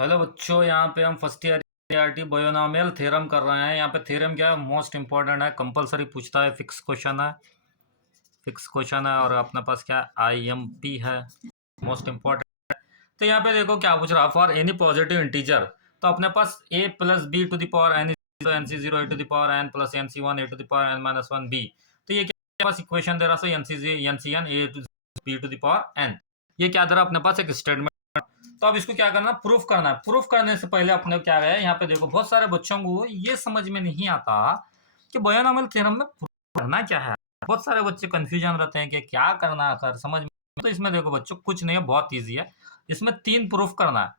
Hello बच्चों, यहाँ पे हम first year NCERT binomial theorem कर रहे हैं। यहाँ पे थ्योरम क्या है, मोस्ट इंपॉर्टेंट है, कंपलसरी पूछता है, फिक्स क्वेश्चन है और अपने पास क्या आईएमपी है, मोस्ट इंपॉर्टेंट। तो यहाँ पे देखो क्या पूछ रहा है, फॉर एनी पॉजिटिव इंटीजर। तो अपने पास a plus B to the power N तो n C zero A to the power N plus n c one A to the power n minus one b. तो ये क्या पास equation दे रहा है, n c n a to b to the power n. ये क्या दे रहा है अपने पास, एक स्टेटमेंट। तो अब इसको क्या करना, प्रूफ करना है। प्रूफ करने से पहले अपने क्या है, यहाँ पे देखो बहुत सारे बच्चों को ये समझ में नहीं आता कि बायोनॉमियल थ्योरम में प्रूफ करना क्या है। बहुत सारे बच्चे कंफ्यूजन रहते हैं कि क्या करना है सर, समझ में। तो इसमें देखो बच्चों, कुछ नहीं है, बहुत ईजी है। इसमें 3 प्रूफ करना है।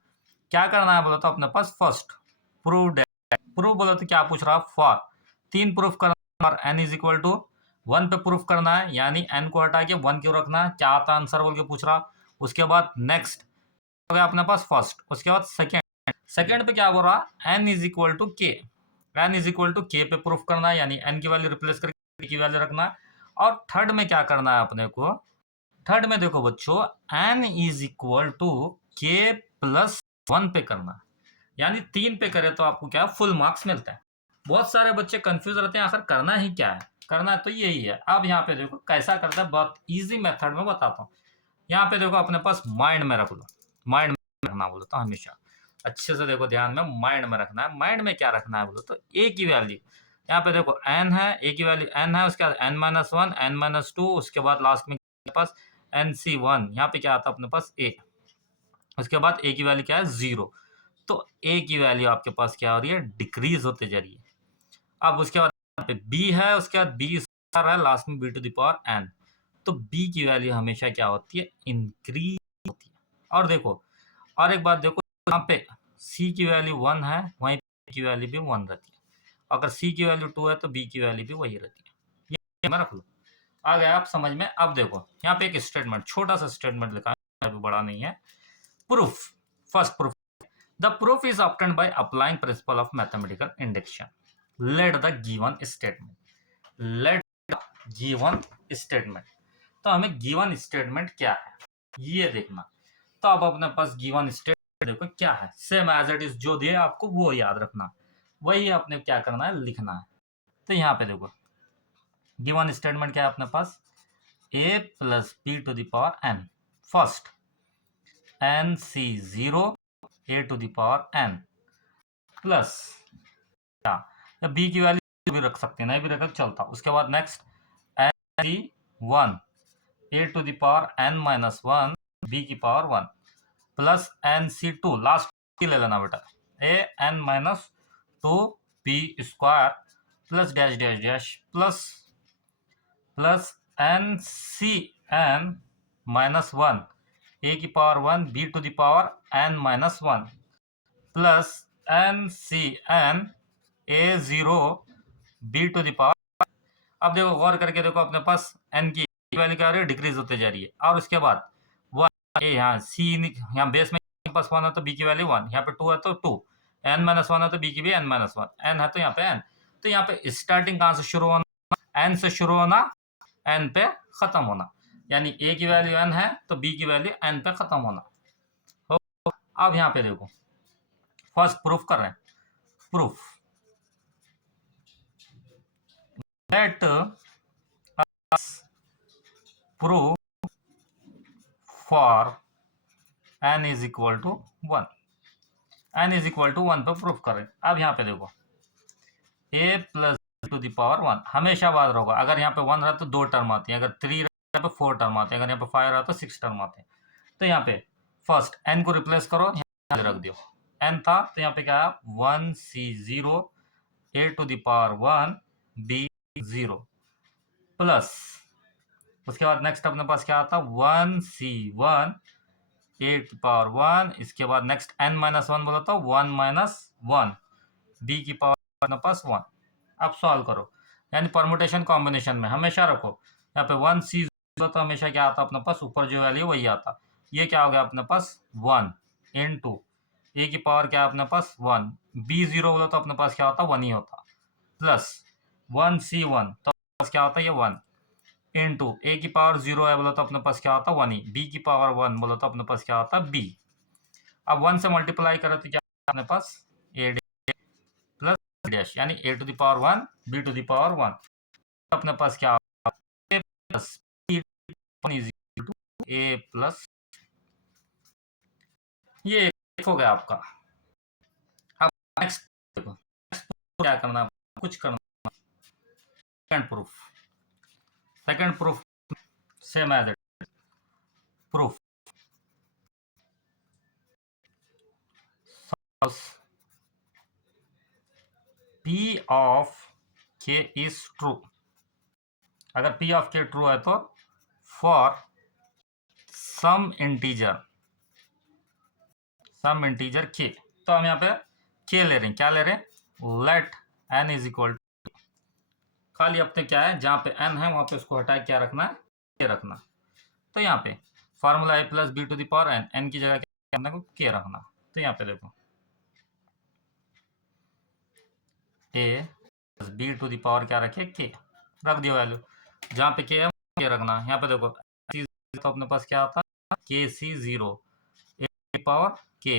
क्या करना है बोला तो अपने पास फर्स्ट प्रूफ प्रूफ बोला तो क्या पूछ रहा, फॉर 3 प्रूफ करना। और एन इज इक्वल टू 1 पे प्रूफ करना है, यानी एन को हटा के 1 क्यों रखना है, क्या आता आंसर बोल के पूछ रहा। उसके बाद नेक्स्ट हो गया अपने पास फर्स्ट। उसके बाद सेकेंड पे क्या बोल रहा, एन इज इक्वल टू के। एन इज इक्वल टू के पे प्रूफ करना है, यानी एन की वैल्यू रिप्लेस करके की वैल्यू रखना है। और थर्ड में क्या करना है अपने को, थर्ड में देखो बच्चों, एन इज इक्वल टू के प्लस 1 पे करना है, यानी 3 पे करे तो आपको क्या फुल मार्क्स मिलता है। बहुत सारे बच्चे कंफ्यूज रहते हैं आखिर करना ही क्या है। करना है तो यही है। अब यहाँ पे देखो कैसा करता है, बहुत इजी मेथड में बताता हूँ। यहाँ पे देखो अपने पास माइंड में रख लो, माइंड में रखना बोलो तो हमेशा अच्छे से देखो, ध्यान में माइंड में रखना है। माइंड में क्या रखना है बोलो तो ए की वैल्यू, यहाँ पे देखो एन है, ए की वैल्यू एन है, उसके बाद N minus one, N minus two, उसके बाद लास्ट में पास एन सी वन। यहाँ पे क्या आता है अपने पास ए, उसके बाद ए की वैल्यू क्या है 0। तो ए की वैल्यू आपके पास क्या हो रही है, डिक्रीज होते जा रही है। अब उसके बाद यहाँ पे बी है, उसके बाद बी है, लास्ट में B to the power N. तो बी की वैल्यू हमेशा क्या होती है, इंक्रीज होती है। और देखो और एक बात देखो, यहाँ पे सी की वैल्यू 1 है, वहीं पे की वैल्यू भी 1 रहती है। अगर सी की वैल्यू 2 है तो बी की वैल्यू भी वही रहती है। ये मैं रख लो, आ गया आप समझ में। अब देखो यहाँ पे एक स्टेटमेंट, छोटा सा स्टेटमेंट लिखा है, अभी बड़ा नहीं है। Proof, first proof, the proof is obtained by applying principle of mathematical induction. Let the given statement, let the given statement. तो हमें गिवन स्टेटमेंट क्या है ये देखना। तो अब अपने पास गिवन स्टेटमेंट देखो क्या है, सेम एज इट इज, जो दिए आपको वो याद रखना, वही आपने क्या करना है, लिखना है। तो यहाँ पे देखो गिवन स्टेटमेंट क्या है अपने पास, a plus B to the power N. First N C zero A to the power N plus क्या, या बी की वैल्यू भी रख सकते हैं, नहीं भी रखा चलता। उसके बाद next n c one A to the power n minus one b की power 1 plus n c two, last की ले लेना बेटा, a n minus 2 b square plus dash dash dash plus plus n c n minus 1 a की power 1 b to the power n minus 1 plus n c n a zero b to the power. अब देखो गौर करके देखो, अपने पास N की value क्या हो रही है, डिक्रीज होते जा रही है। और उसके बाद वन ए, यहाँ सी, यहाँ बेस में पास 1 है तो बी की वैल्यू 1, यहाँ पे 2 है तो 2, एन माइनस 1 है तो बी की भी एन माइनस 1, एन है तो यहाँ पे एन। तो यहाँ पे स्टार्टिंग कहाँ से शुरू होना, एन से शुरू होना, एन पे खत्म होना, यानी ए की वैल्यू एन है तो बी की वैल्यू एन पे खत्म होना। अब यहाँ पे देखो फर्स्ट प्रूफ कर रहे हैं, proof let us prove for N is equal to 1, N is equal to 1 पे प्रूफ कर रहे हैं। अब यहाँ पे देखो ए प्लस टू द पावर 1 हमेशा बात होगा। अगर यहाँ पे 1 रहा तो 2 टर्म आती है, अगर 3 रहा तो 4 टर्म आते हैं, अगर यहाँ पे 5 रहा तो 6 टर्म आते हैं। तो यहाँ पे फर्स्ट एन को रिप्लेस करो, यहाँ रख दियो, एन था तो यहाँ पे क्या है 1 c zero A to the power 1 b 0 plus, उसके बाद नेक्स्ट अपने पास क्या आता 1 सी 1 ए टू पावर 1, इसके बाद नेक्स्ट एन माइनस 1 बोला तो 1 माइनस 1 बी की पावर अपने पास 1। अब सॉल्व करो, यानी परमुटेशन कॉम्बिनेशन में हमेशा रखो। यहाँ पे 1 सी तो हमेशा क्या आता अपने पास, ऊपर जो वैल्यू वही आता। ये क्या हो गया अपने पास 1 इन टू ए की पावर क्या है अपने पास 1, बी 0 बोला तो अपने पास क्या होता 1 ही होता, प्लस 1 सी 1 तो अपने पास क्या होता है ये 1 इंटू ए की पावर 0 है बोला तो अपने पास क्या होता 1 ही, बी की पावर 1 बोला तो अपने पास क्या होता बी। अब 1 से मल्टीप्लाई करें तो क्या अपने पास ए प्लस डैश यानी a to the power 1 b to the power 1 अपने पास क्या ए प्लस ए प्लस ये हो गया आपका। अब नेक्स्ट देखो क्या करना कुछ करना second proof same as it proof P of K is true। अगर P of K ट्रू है तो फॉर सम इंटीजर K, तो हम यहाँ पे K ले रहे हैं। क्या ले रहे हैं? Let n is equal to, खाली अपने क्या है जहाँ पे n है वहां पे उसको हटाए क्या रखना है? K रखना। तो यहाँ पे formula a plus B to the power n की जगह क्या करना है? K रखना। तो यहाँ पे देखो a plus B to the power क्या रखे? K रख दिया वैल्यू। जहाँ पे K है K रखना। यहाँ पे देखो तो अपने पास क्या आता है? KC0 पावर K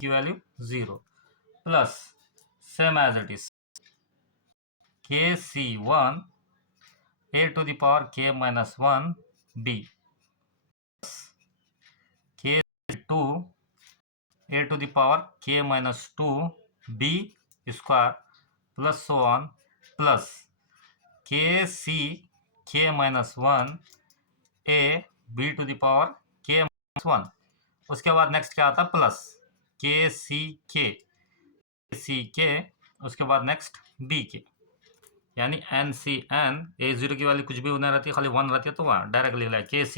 की value 0 plus same as it is KC1 a to the power K minus 1 B KC2 a to the power K minus 2 B square plus so on plus KC K minus 1 a B to the power K minus 1। उसके बाद next क्या आता है? Plus KC उसके बाद next B के यानी NCN A0 की वैल्यू कुछ भी नहीं रहती, खाली 1 रहती है तो वहाँ डायरेक्ट लिख लिया KC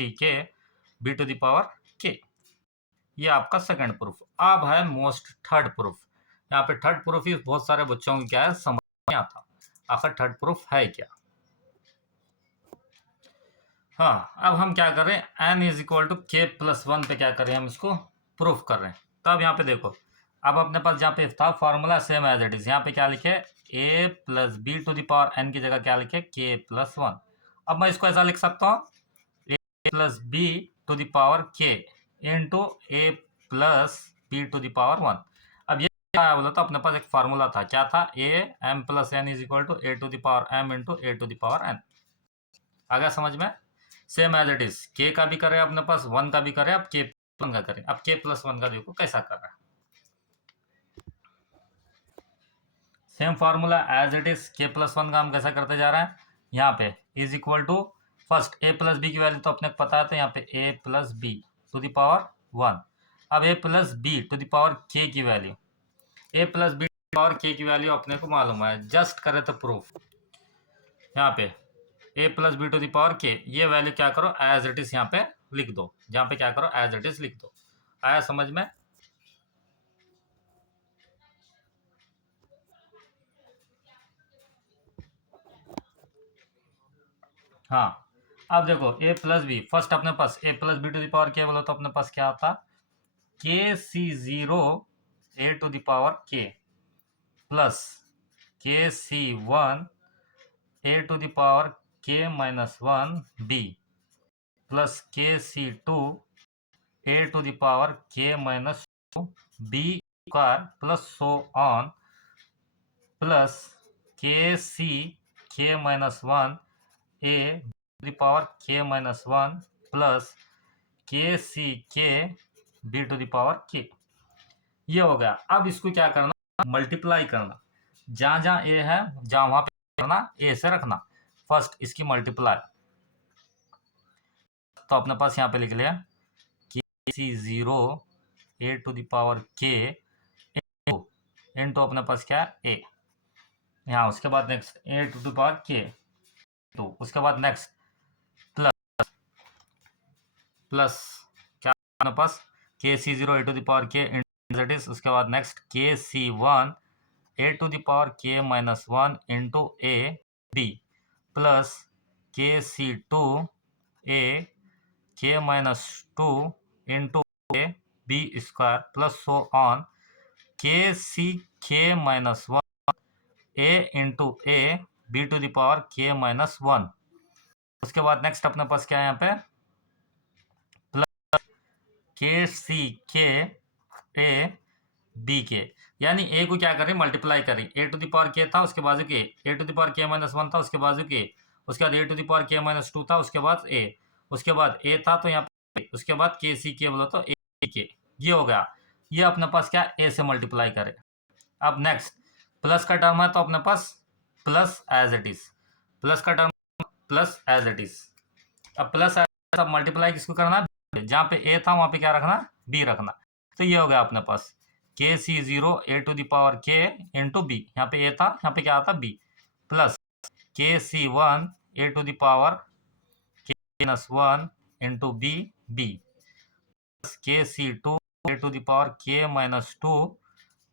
B to the power K। ये आपका सेकंड प्रूफ। अब है मोस्ट थर्ड प्रूफ। यहाँ पे थर्ड प्रूफ ही बहुत सारे बच्चों को क्या है समझ नहीं आता, आखिर थर्ड प्रूफ है क्या। हाँ, अब हम क्या कर रहे हैं? n is equal to K plus 1 पे क्या कर रहे हैं? हम इसको प्रूफ कर रहे हैं। तब यहाँ पे देखो, अब अपने पास जहाँ पे था formula same as it is, यहाँ पे क्या लिखे? a plus B to the power n की जगह क्या लिखे? K plus 1। अब मैं इसको ऐसा लिख सकता हूँ a plus B to the power K into A plus B to the power 1। अब ये क्या बोला था? अपने पास एक फार्मूला था, क्या था? A m plus n is equal to A to the power m into A to the power n. आ गया समझ में? सेम एज इट इज के का भी करें अपने पास, 1 का भी करें, अब के प्लस 1 का करें। अब के प्लस 1 का देखो कैसा कर रहा है। Same formula as it is K plus 1 का हम कैसा करते जा रहे हैं? यहाँ पे is equal to first a plus b की वैल्यू तो अपने को पता है, तो यहाँ पे a plus B to the power 1। अब a plus B to the power k की value, a plus B to the power k की वैल्यू अपने को मालूम है, जस्ट करे तो प्रूफ। यहाँ पे a plus B to the power k, ये वैल्यू क्या करो? एज इट इज यहाँ पे लिख दो। जहाँ पे क्या करो? एज इट इज लिख दो। आया समझ में? हाँ, अब देखो ए प्लस बी, फर्स्ट अपने पास a plus B to the power k बोला तो अपने पास क्या आता? KC0 a to the power के plus KC1 a to the power के minus 1 b plus KC2 a to the power के minus 2 b square plus so on plus KC k minus 1 a to the power के minus 1 plus KC b to the power k. ये हो गया। अब इसको क्या करना? मल्टीप्लाई करना। जहां जहां ए है जहां वहां पे करना ए से रखना। फर्स्ट इसकी मल्टीप्लाई, तो अपने पास यहाँ पे लिख लिया KC0 a to the power के इंटू अपने पास क्या है? ए। यहाँ उसके बाद next a to the power k, तो उसके बाद नेक्स्ट प्लस क्या अपने पास? KC0 a to the power के इंटू, उसके बाद next KC1 a to the power के minus 1 into A b plus KC2 a k minus 2 into A b square plus so on KC minus 1 A into A B to the power के minus 1। उसके बाद next अपने पास क्या है यहाँ पे? प्लस KC ए बी के, यानी ए को क्या करें मल्टीप्लाई करें, ए टू द पावर के था उसके बाजू के, ए टू द पावर के माइनस वन था उसके बाजू के, उसके बाद ए टू द पावर के माइनस टू था उसके बाद ए, उसके बाद ए था तो यहाँ पे, उसके बाद के सी के बोला तो ए के, ये हो गया। ये अपने पास क्या ए से मल्टीप्लाई करें। अब नेक्स्ट प्लस का टर्म है तो अपने पास plus as it is, plus का term plus as it is. अब प्लस अब मल्टीप्लाई किसको करना है, जहाँ पे ए था वहाँ पे क्या रखना, बी रखना। तो ये हो गया अपने पास के सी zero A to the power के इंटू बी, यहाँ पे ए था यहाँ पे क्या आता बी, प्लस के c one A to the power के minus one into b b, plus के c two A to the power के minus two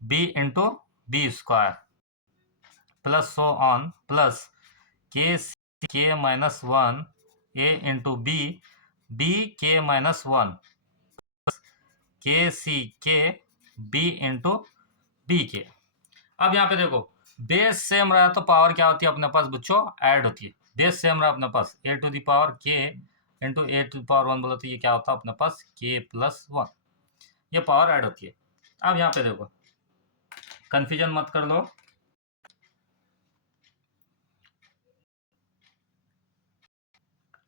b into b square, plus so on, plus के सी के minus one a into b b k minus one, k C K B into B के। अब यहाँ पे देखो base same रहा तो पावर क्या होती है अपने पास बच्चों, ऐड होती है। बेस सेम रहा अपने पास ए टू द पावर के into A to the power one, बोलो तो ये क्या होता है अपने पास के प्लस वन, ये पावर ऐड होती है। अब यहाँ पे देखो कंफ्यूजन मत कर लो,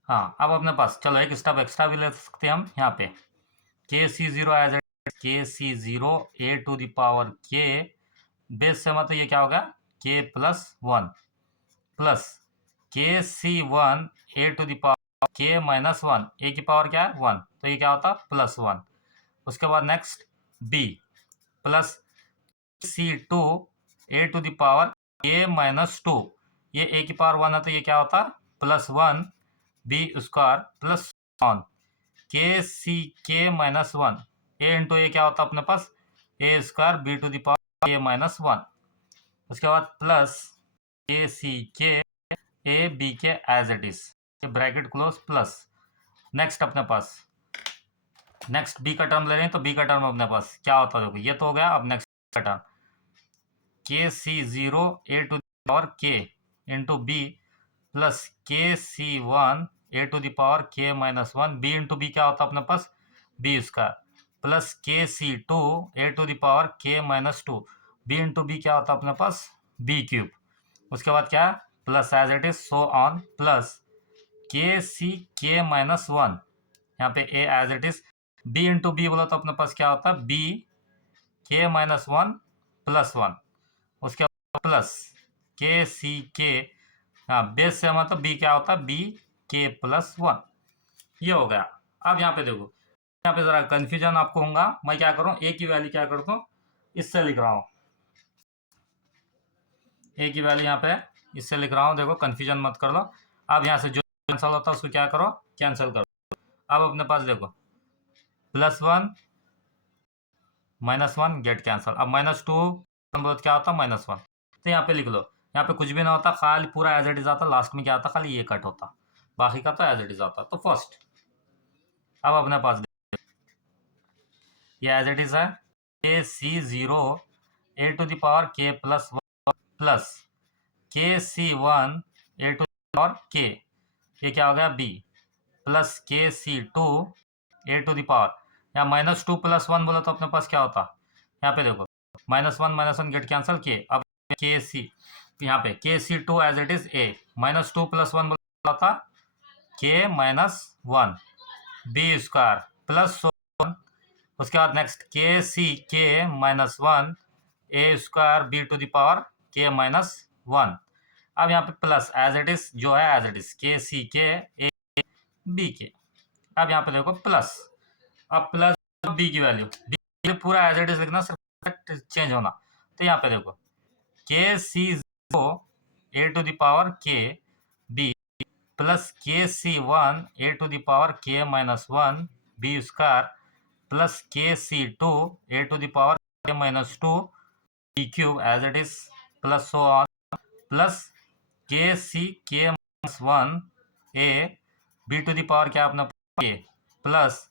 हाँ अब अपने पास चलो एक स्टेप एक्स्ट्रा भी ले सकते हैं हम। यहाँ पे k C zero as k C zero A to the power k base से मतलब ये क्या होगा के प्लस वन, प्लस के c one A to the power के माइनस वन, ए की पावर क्या है वन, तो ये क्या होता प्लस वन। उसके बाद next B plus C two A to the power के माइनस टू, ये ए की पावर वन है तो ये क्या होता plus one b square plus one k सी के minus one, a into a क्या होता है अपने पास a square B to the power a minus one. उसके बाद प्लस ए सी के a B k as it is, bracket close plus. Next अपने पास नेक्स्ट बी का टर्म ले रहे हैं तो बी का टर्म अपने पास क्या होता है देखो, ये तो हो गया। अब नेक्स्ट का term k C zero A to the power के इंटू बी प्लस के c one A to the power के minus one, b into b क्या होता है अपने पास बी स्क्वायर, प्लस के c two A to the power के minus two, b into b क्या होता है अपने पास बी क्यूब। उसके बाद क्या plus as it is so on, plus के सी के माइनस वन, यहाँ पे a as it is, b into b बोला तो अपने पास क्या होता है B k minus one plus one. उसके बाद प्लस के सी के, हाँ बेस से मतलब बी क्या होता है बी के प्लस वन, ये हो गया। अब यहाँ पे देखो यहाँ पे जरा कंफ्यूजन आपको होगा, मैं क्या करूँ ए की वैल्यू क्या करता हूँ इससे लिख रहा हूँ, ए की वैल्यू यहाँ पे इससे लिख रहा हूँ, देखो कंफ्यूजन मत कर लो। अब यहाँ से जो कैंसिल होता है उसको क्या करो कैंसिल करो। अब अपने पास देखो plus one minus one get cancel, अब माइनस टू क्या होता है माइनस वन, तो यहाँ पे लिख लो। यहाँ पे कुछ भी ना होता, खाली पूरा एज इट इज आता, लास्ट में क्या आता खाली ये कट होता, बाकी का तो एज इट इज आता। तो फर्स्ट अब अपने पास ये एज इट इज है के सी zero A to the power के प्लस वन प्लस के c one A to the power k, ये क्या हो गया बी, प्लस के c two A to the power, यहाँ माइनस टू प्लस वन बोला तो अपने पास क्या होता, यहाँ पे देखो माइनस वन गेट कैंसिल के। अब के सी यहाँ पे k c two as it is a, minus two plus one बोला था k minus one b square plus one. उसके बाद नेक्स्ट के सी के minus one A square B to the power के माइनस वन। अब यहाँ पे प्लस एज इट इज जो है एज इट इज के सी के ए बी के। अब यहाँ पे देखो प्लस, अब प्लस बी की वैल्यू पूरा एज इट इज लिखना, सिर्फ चेंज होना। तो यहाँ पे देखो k C zero A to the power k b plus के c one A to the power के minus one b square plus के c two A to the power के minus two b cube as it is plus so on, plus के सी के minus one a B to the power क्या अपना के plus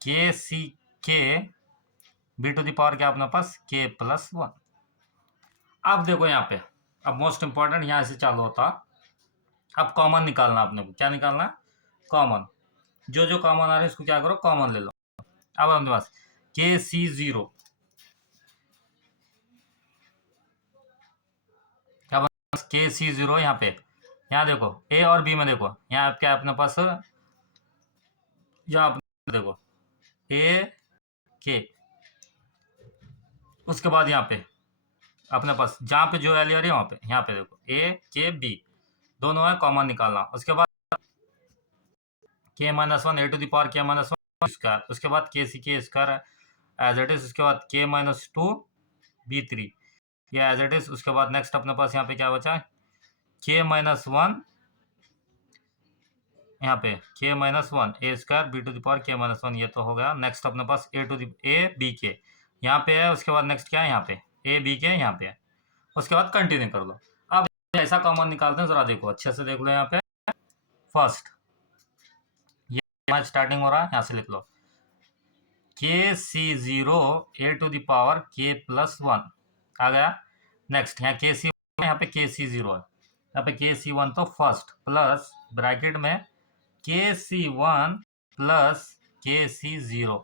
के सी K b to the power क्या अपने पास के प्लस वन। अब देखो यहाँ पे अब मोस्ट इंपॉर्टेंट यहाँ से चालू होता, अब कॉमन निकालना अपने को, क्या निकालना कॉमन, जो जो कॉमन आ रहा है इसको क्या करो कॉमन ले लो। अब अपने पास के सी जीरो के सी जीरो यहाँ पे, यहाँ देखो ए और बी में देखो, यहाँ क्या है अपने पास, यहाँ देखो ए के, उसके बाद यहाँ पे अपने पास जहाँ पे जो वैल्यू आ रही है वहाँ पे, यहाँ पे देखो ए के बी दोनों है, कॉमन निकालना। उसके बाद K minus one A to the power के माइनस वन स्क्वायर, उसके बाद के सी के स्क्वायर एज इट इज, उसके बाद K minus two B three ये एज इट इज। उसके बाद नेक्स्ट अपने पास यहाँ पे क्या बचा है, के माइनस वन, यहाँ पे K minus one A square B to the power के माइनस वन, ये तो हो गया। नेक्स्ट अपने पास A to the A B K यहाँ पे है, उसके बाद नेक्स्ट क्या है यहाँ पे ए बी के यहाँ पे है, उसके बाद कंटिन्यू कर लो। अब ऐसा कॉमन निकालते हैं, जरा देखो अच्छे से देख लो। यहाँ पे फर्स्ट ये स्टार्टिंग हो रहा है, यहाँ से लिख लो k C zero A to the power के प्लस वन आ गया। नेक्स्ट यहाँ के सी, यहाँ पे के सी जीरो है, यहाँ पे के सी वन तो फर्स्ट प्लस ब्रैकेट में के सी वन प्लस के सी जीरो।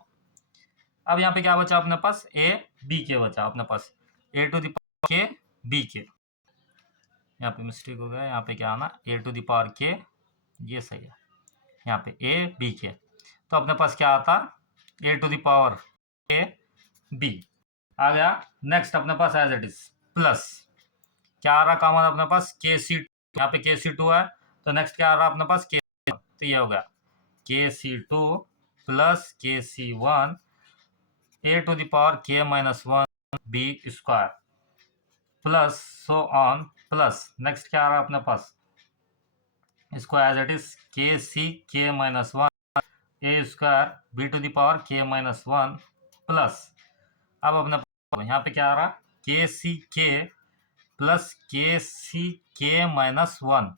अब यहाँ पे क्या बचा अपने पास, ए बी के बचा अपने पास, A to the power k B K, यहाँ पे मिस्टेक हो गया, यहाँ पे क्या आना ए टू द पावर के, ये सही है, यहाँ पे ए बी के, तो अपने पास क्या आता ए to the power k B आ गया। नेक्स्ट अपने पास एज इट इज प्लस क्या आ रहा कॉमन अपने पास, के सी, यहाँ पे के सी टू है, तो नेक्स्ट क्या आ रहा अपने पास के, तो ये हो गया के सी टू प्लस के c one A to the power के minus one b square plus so on plus next क्या आ रहा है अपने पास, इसको एज इट इज के सी के minus one A square B to the power के माइनस वन प्लस, अब अपने यहाँ पे क्या आ रहा के सी के प्लस के सी के माइनस वन,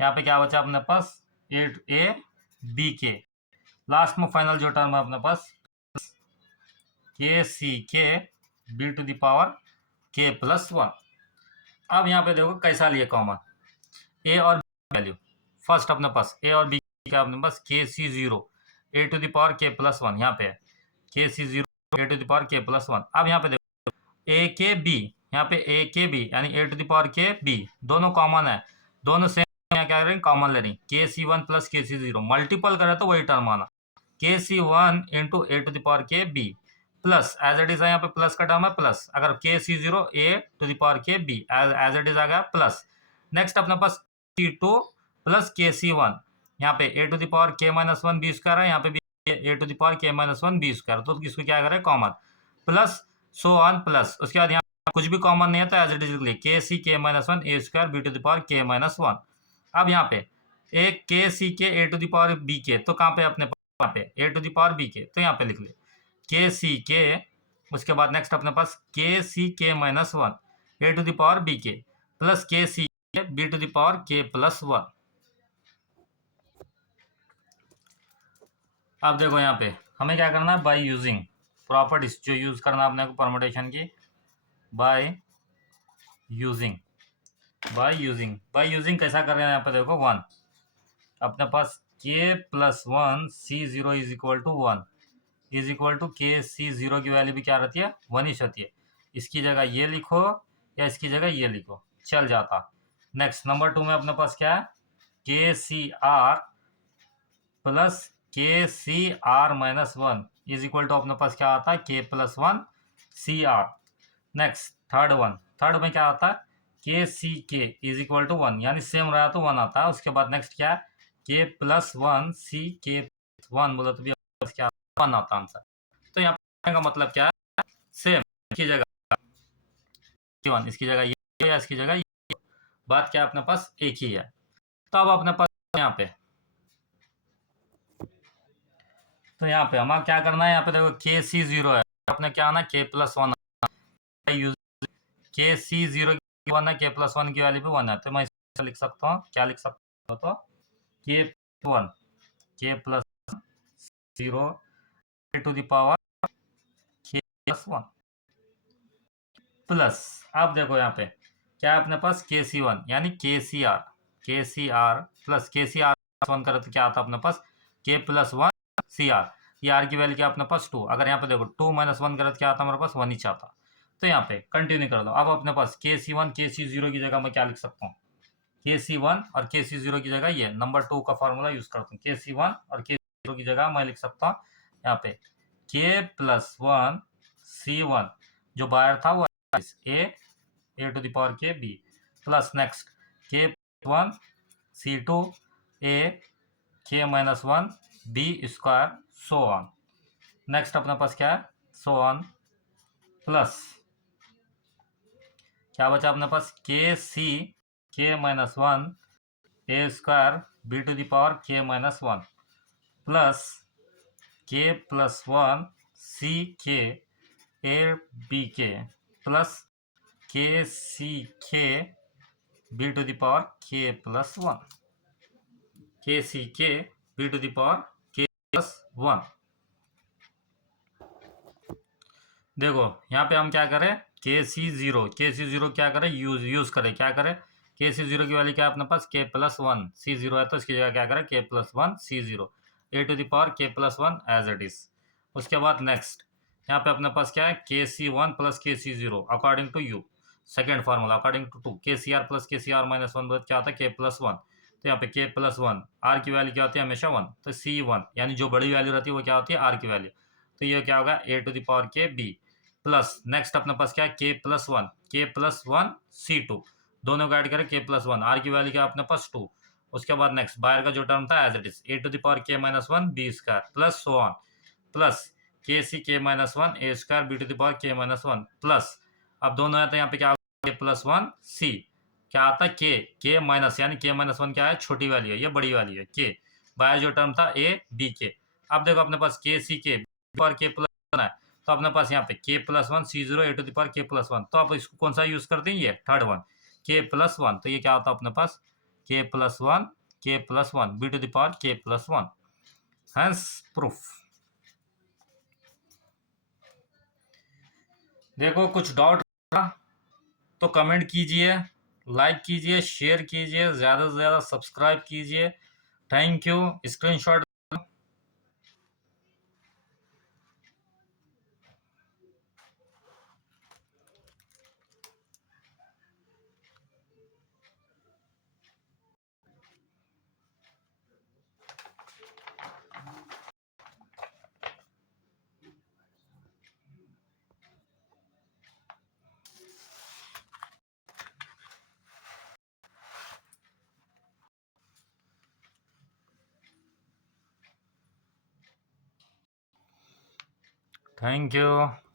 यहाँ पे क्या बचा अपने पास ए बी के, लास्ट में फाइनल जो टर्म है अपने पास के सी K b to the power के प्लस वन। अब यहाँ पे देखो कैसा लिए कॉमन, ए और बी वैल्यू, फर्स्ट अपने पास ए और बी का अपने पास के सी zero A to the power के प्लस वन, यहाँ पे है के सी zero A to the power के प्लस वन। अब यहाँ पे देखो ए के बी, यहाँ पे ए के बी यानी a to the power k B दोनों कॉमन है, दोनों सेम, यहाँ क्या करेंगे कॉमन ले रही, के सी वन प्लस के सी जीरो, मल्टीपल करे तो वही टर्म आना k c one into A to the power k b plus as it is है, यहाँ पे प्लस का टर्म है प्लस, अगर k C zero A to the power k b as it is आ गया प्लस। नेक्स्ट अपने पास सी two plus के सी वन, यहाँ पे ए टू द पावर के माइनस वन बी स्क्वायर है, यहाँ पे भी ए टू द पावर के माइनस वन बी स्क्वायर, तो इसको क्या करें common plus so on plus, उसके बाद यहाँ कुछ भी कॉमन नहीं है तो एज इट इज लिख के सी के minus one A square B to the power के माइनस वन। अब यहाँ पे एक के सी के a to the power b K, तो कहाँ पे अपने पास पे a to the power b K, तो यहाँ पे लिख ले के सी के, उसके बाद नेक्स्ट अपने पास के सी के minus one A to the power b K plus के सी K b to the power के प्लस वन। अब देखो यहाँ पे हमें क्या करना है, बाय यूजिंग प्रॉपर्टीज जो यूज करना है अपने को परमुटेशन की, बाय यूजिंग कैसा कर रहे हैं यहाँ पे देखो वन, अपने पास K plus one C zero is equal to one is equal to K C zero की वैल्यू भी क्या रहती है वन ही रहती है, इसकी जगह ये लिखो या इसकी जगह ये लिखो चल जाता। नेक्स्ट नंबर टू में अपने पास क्या है के सी आर प्लस के C R minus one is equal to अपने पास क्या आता है K plus one C R. Next third में क्या आता है के सी K is equal to one, यानी सेम रहा तो वन आता है। उसके बाद नेक्स्ट क्या है के प्लस वन सी के वन, बोला तो भी क्या वन आता आंसर। तो यहाँ का मतलब क्या है सेम, इसकी जगह वन, इसकी जगह ये या इसकी जगह ये, बात क्या अपने पास एक ही है। तो अब अपने पास यहाँ पे, तो यहाँ पे हमारा क्या करना है, यहाँ पे देखो के सी जीरो है, अपने क्या आना के प्लस वन, के सी जीरो वन है, के प्लस वन की वैल्यू भी वन है, तो मैं इसको लिख सकता हूँ, क्या लिख सकता हूँ तो K one K plus zero to the power के प्लस वन प्लस, अब देखो यहाँ पे क्या है अपने पास के सी वन यानी के सी आर प्लस के सी आर वन करे तो क्या आता है अपने पास K plus one C are, ये आर की वैल्यू क्या अपने पास टू, अगर यहाँ पे देखो टू माइनस वन करे तो क्या आता है हमारे पास वन ही चाहता, तो यहाँ पे कंटिन्यू कर दो। अब अपने पास KC1 KC0 की जगह मैं क्या लिख सकता हूँ, KC1 और KC0 की जगह ये नंबर 2 का फॉर्मूला यूज करता हूँ। KC1 और KC0 की जगह मैं लिख सकता हूँ यहाँ पे K+1 C1, जो बाहर था वो a to the power k b, plus next K+1 C2 a K-1 b square so on. Next अपने पास क्या है, सो ऑन, प्लस क्या बचा अपने पास KC K-1 a square b to the power K-1 plus K+1 CK a bk plus KCK b to the power K+1, KCK b to the power K+1। देखो यहाँ पे हम क्या करें, KC0 क्या करें, यूज करें, क्या करें, KC0 की वैल्यू क्या है अपने पास K+1, C0 है तो इसकी जगह क्या करें K+1 C0 a to the power K+1 as it is. उसके बाद नेक्स्ट यहाँ पे अपने पास क्या है KC1 plus KC0 according to you, second formula according to 2, KCR plus KCR-1 क्या होता है K+1, तो यहाँ पे K+1 R की वैल्यू क्या होती है हमेशा 1, तो C1 यानी जो बड़ी वैल्यू रहती है वो क्या होती है R की वैल्यू, तो ये क्या होगा a to the power k b plus next अपने पास क्या है K+1 C2, दोनों को ऐड करें K+1, R की वैल्यू क्या अपने पास 2, उसके बाद नेक्स्ट बाहर का जो टर्म था as it is a to the power K-1 b square plus so on, plus KC K-1 a square b to the power K-1 plus, अब दोनों है तो यहाँ पे क्या K+1 C, क्या आता है K माइनस, यानी K-1 क्या है छोटी वैल्यू है, ये बड़ी वैल्यू है K, बाहर जो टर्म था a b k। अब देखो अपने पास KC K पर K+1 है तो अपने पास यहाँ पे K+1 C0 a to the power K+1, तो आप इसको कौन सा यूज करते हैं, ये थर्ड वन K+1, तो ये क्या होता है अपने पास K+1 b to the power K+1, hence proof. देखो कुछ डाउट तो कमेंट कीजिए, लाइक कीजिए, शेयर कीजिए, ज़्यादा से ज़्यादा सब्सक्राइब कीजिए। Thank you. Screenshot thank you.